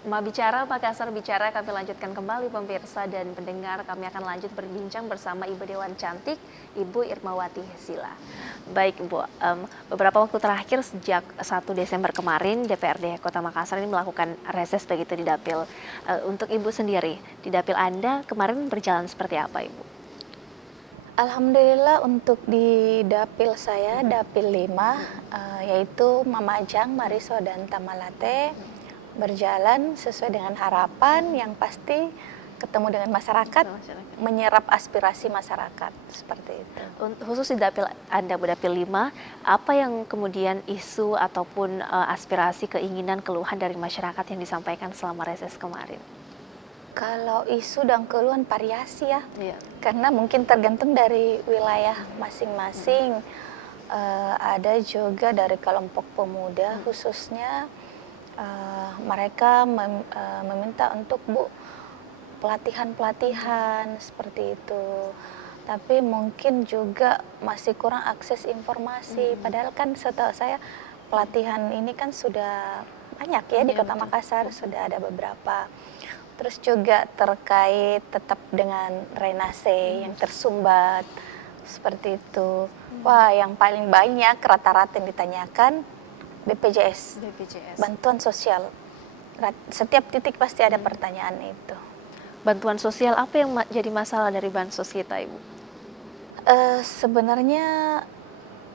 Ma Bicara, Makassar Bicara, kami lanjutkan kembali pemirsa dan pendengar. Kami akan lanjut berbincang bersama Ibu Dewan Cantik, Ibu Irmawati Sila. Baik Bu, beberapa waktu terakhir sejak 1 Desember kemarin DPRD Kota Makassar ini melakukan reses begitu di Dapil. Untuk Ibu sendiri, di Dapil Anda kemarin berjalan seperti apa Ibu? Alhamdulillah untuk di dapil saya, dapil 5, yaitu Mamajang, Mariso, dan Tamalate, berjalan sesuai dengan harapan yang pasti ketemu dengan masyarakat, menyerap aspirasi masyarakat, seperti itu. Khusus di Dapil Anda, Bu, Dapil 5, apa yang kemudian isu ataupun aspirasi, keinginan, keluhan dari masyarakat yang disampaikan selama reses kemarin? Kalau isu dan keluhan variasi ya, Iya. karena mungkin tergantung dari wilayah masing-masing. Ada juga dari kelompok pemuda khususnya, mereka meminta untuk pelatihan-pelatihan seperti itu. Tapi mungkin juga masih kurang akses informasi. Padahal kan setahu saya pelatihan ini kan sudah banyak ya di Iya, Kota betul. Makassar, sudah ada beberapa. Terus juga terkait tetap dengan drainase yang tersumbat, seperti itu. Wah, yang paling banyak rata-rata yang ditanyakan BPJS, BPJS. bantuan sosial. Setiap titik pasti ada pertanyaan itu. Bantuan sosial apa yang jadi masalah dari bansos kita, Ibu? Sebenarnya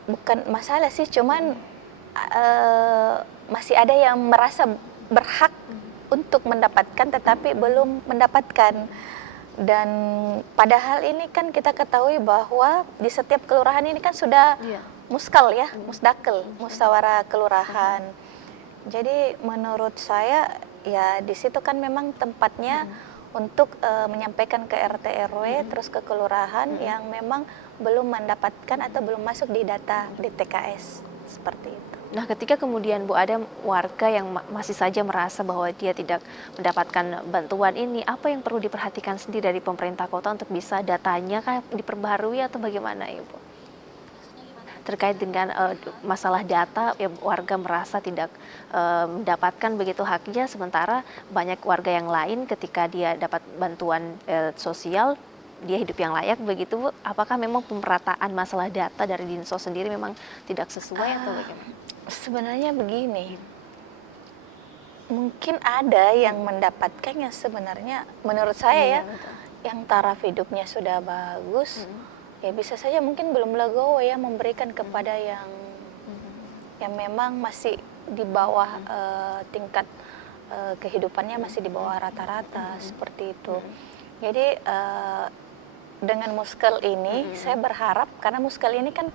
bukan masalah sih, cuman masih ada yang merasa berhak untuk mendapatkan tetapi belum mendapatkan. Dan padahal ini kan kita ketahui bahwa di setiap kelurahan ini kan sudah Iya. muskal ya, musdakel, musyawarah kelurahan. Jadi menurut saya ya di situ kan memang tempatnya untuk menyampaikan ke RT RW terus ke kelurahan yang memang belum mendapatkan atau belum masuk di data di TKS, seperti itu. Nah, ketika kemudian Bu ada warga yang masih saja merasa bahwa dia tidak mendapatkan bantuan ini, apa yang perlu diperhatikan sendiri dari pemerintah kota untuk bisa datanya kan diperbaharui atau bagaimana Ibu? Terkait dengan masalah data, ya warga merasa tidak mendapatkan begitu haknya, sementara banyak warga yang lain ketika dia dapat bantuan sosial, dia hidup yang layak begitu Bu. Apakah memang pemerataan masalah data dari Dinsos sendiri memang tidak sesuai atau bagaimana? Sebenarnya begini, mungkin ada yang mendapatkannya sebenarnya menurut saya ya, Betul. yang taraf hidupnya sudah bagus, ya bisa saja mungkin belum legowo ya memberikan kepada yang memang masih di bawah tingkat kehidupannya masih di bawah rata-rata, seperti itu. Jadi dengan muskel ini saya berharap, karena muskel ini kan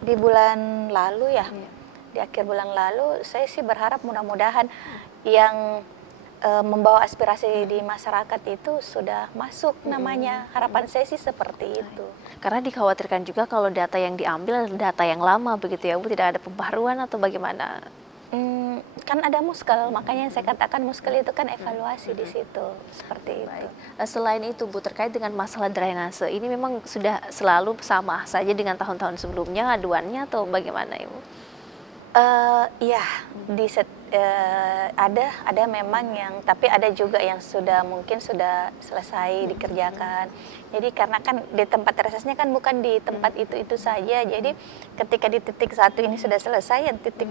di bulan lalu ya, di akhir bulan lalu, saya sih berharap mudah-mudahan yang membawa aspirasi di masyarakat itu sudah masuk namanya. Harapan saya sih seperti itu. Karena dikhawatirkan juga kalau data yang diambil adalah data yang lama begitu ya Bu, tidak ada pembaharuan atau bagaimana? Kan ada muskel, makanya saya katakan muskel itu kan evaluasi di situ, seperti itu. Selain itu Bu, terkait dengan masalah drainase, ini memang sudah selalu sama saja dengan tahun-tahun sebelumnya aduannya atau bagaimana Ibu? Iya, ada memang yang, tapi ada juga yang sudah mungkin sudah selesai dikerjakan. Jadi karena kan di tempat resesnya kan bukan di tempat itu saja. Jadi ketika di titik satu ini sudah selesai, yang titik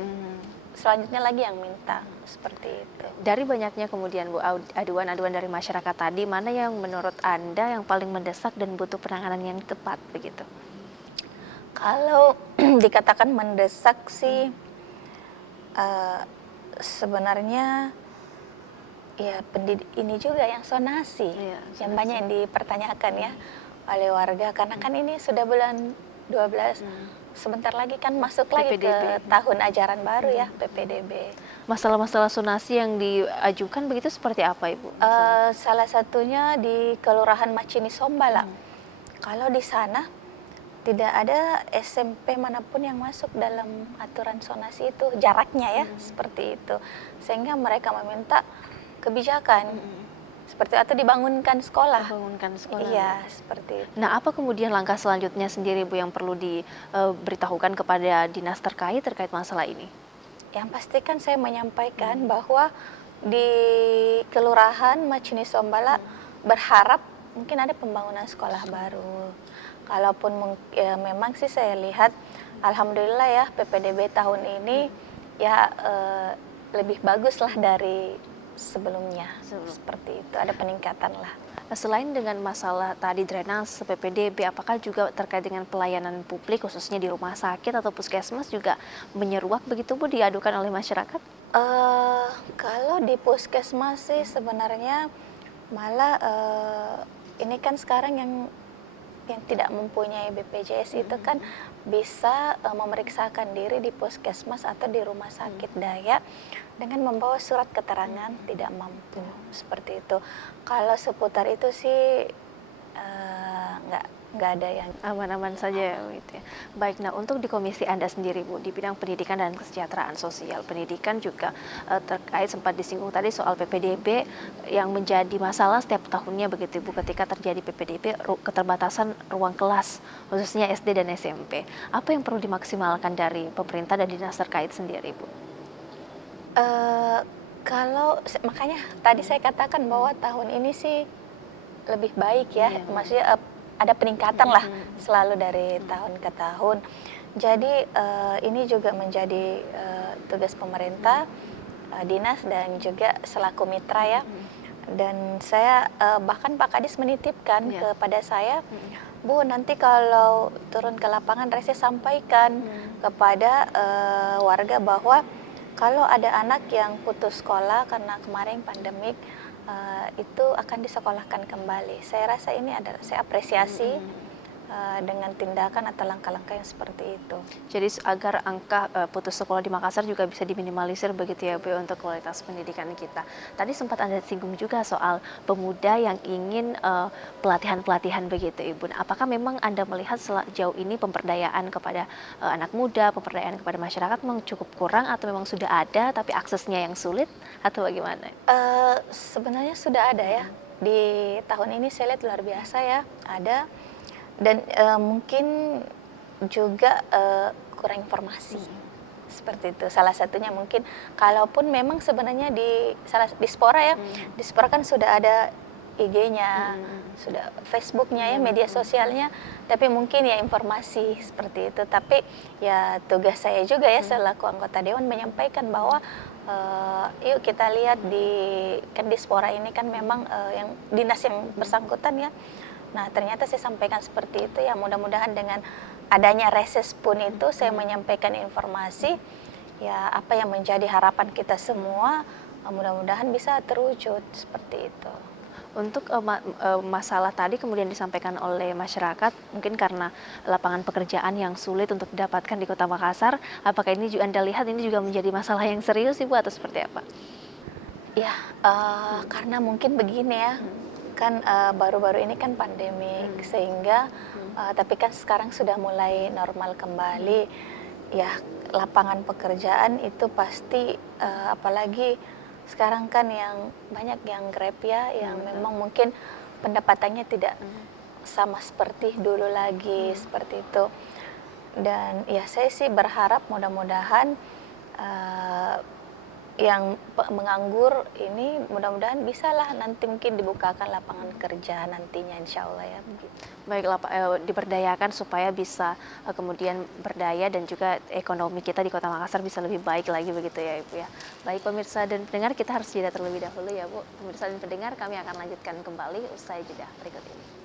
selanjutnya lagi yang minta, seperti itu. Dari banyaknya kemudian Bu aduan-aduan dari masyarakat tadi, mana yang menurut Anda yang paling mendesak dan butuh penanganan yang tepat begitu? Kalau dikatakan mendesak sih, sebenarnya ya ini juga yang sonasi, yang banyak yang dipertanyakan ya oleh warga, karena kan ini sudah bulan 12, sebentar lagi kan masuk lagi PPDB. ke tahun ajaran baru ya, PPDB. Masalah-masalah sonasi yang diajukan begitu seperti apa Ibu? Salah satunya di Kelurahan Macini Sombala. Kalau di sana tidak ada SMP manapun yang masuk dalam aturan sonasi itu, jaraknya ya, seperti itu. Sehingga mereka meminta kebijakan seperti atau dibangunkan sekolah. Iya, seperti itu. Nah, apa kemudian langkah selanjutnya sendiri Bu yang perlu diberitahukan kepada dinas terkait masalah ini? Yang pasti kan saya menyampaikan bahwa di Kelurahan Macini Sombala berharap mungkin ada pembangunan sekolah baru. Kalaupun memang sih saya lihat, alhamdulillah ya PPDB tahun ini ya lebih bagus lah dari sebelumnya. Seperti itu, ada peningkatan lah. Selain dengan masalah tadi drainase, PPDB, apakah juga terkait dengan pelayanan publik khususnya di rumah sakit atau puskesmas juga menyeruak begitu Bu diadukan oleh masyarakat? Kalau di puskesmas sih sebenarnya malah ini kan sekarang yang tidak mempunyai BPJS itu kan bisa memeriksakan diri di puskesmas atau di rumah sakit daya dengan membawa surat keterangan tidak mampu, seperti itu. Kalau seputar itu sih nggak ada yang Aman-aman saja gitu ya. Baik, nah untuk di komisi Anda sendiri Bu, di bidang pendidikan dan kesejahteraan sosial, pendidikan juga terkait sempat disinggung tadi soal PPDB yang menjadi masalah setiap tahunnya begitu Bu, ketika terjadi PPDB keterbatasan ruang kelas khususnya SD dan SMP. Apa yang perlu dimaksimalkan dari pemerintah dan dinas terkait sendiri Bu? Kalau makanya tadi saya katakan bahwa tahun ini sih lebih baik ya, maksudnya ada peningkatan lah selalu dari tahun ke tahun. Jadi ini juga menjadi tugas pemerintah, dinas dan juga selaku mitra ya. Dan saya bahkan Pak Kadis menitipkan kepada saya, Bu nanti kalau turun ke lapangan Resi sampaikan kepada warga bahwa kalau ada anak yang putus sekolah karena kemarin pandemik, itu akan disekolahkan kembali. Saya rasa ini adalah, saya apresiasi dengan tindakan atau langkah-langkah yang seperti itu. Jadi agar angka putus sekolah di Makassar juga bisa diminimalisir begitu ya Bu untuk kualitas pendidikan kita. Tadi sempat Anda singgung juga soal pemuda yang ingin pelatihan-pelatihan begitu Ibu. Apakah memang Anda melihat sejauh ini pemberdayaan kepada anak muda, pemberdayaan kepada masyarakat memang cukup kurang atau memang sudah ada tapi aksesnya yang sulit atau bagaimana? Sebenarnya sudah ada ya. Di tahun ini saya lihat luar biasa ya, ada. Dan mungkin juga kurang informasi seperti itu. Salah satunya mungkin, kalaupun memang sebenarnya di Spora ya, di Spora kan sudah ada IG-nya, sudah Facebook-nya ya, media sosialnya, tapi mungkin ya informasi seperti itu. Tapi ya tugas saya juga ya selaku anggota dewan menyampaikan bahwa yuk kita lihat di Spora ini kan memang yang dinas yang bersangkutan ya. Nah ternyata saya sampaikan seperti itu ya, mudah-mudahan dengan adanya reses pun itu saya menyampaikan informasi ya apa yang menjadi harapan kita semua, mudah-mudahan bisa terwujud seperti itu. Untuk masalah tadi kemudian disampaikan oleh masyarakat mungkin karena lapangan pekerjaan yang sulit untuk didapatkan di Kota Makassar, apakah ini juga Anda lihat ini juga menjadi masalah yang serius Ibu atau seperti apa? Ya karena mungkin begini ya, kan baru-baru ini kan pandemik sehingga tapi kan sekarang sudah mulai normal kembali ya, lapangan pekerjaan itu pasti apalagi sekarang kan yang banyak yang Grab ya, yang memang mungkin pendapatannya tidak sama seperti dulu lagi seperti itu. Dan ya saya sih berharap mudah-mudahan yang menganggur ini mudah-mudahan bisalah nanti mungkin dibukakan lapangan kerja nantinya, insya Allah ya. Baiklah Pak, diberdayakan supaya bisa kemudian berdaya dan juga ekonomi kita di Kota Makassar bisa lebih baik lagi begitu ya Ibu ya. Baik pemirsa dan pendengar, kita harus jeda terlebih dahulu ya Bu. Pemirsa dan pendengar, kami akan lanjutkan kembali usai jeda berikut ini.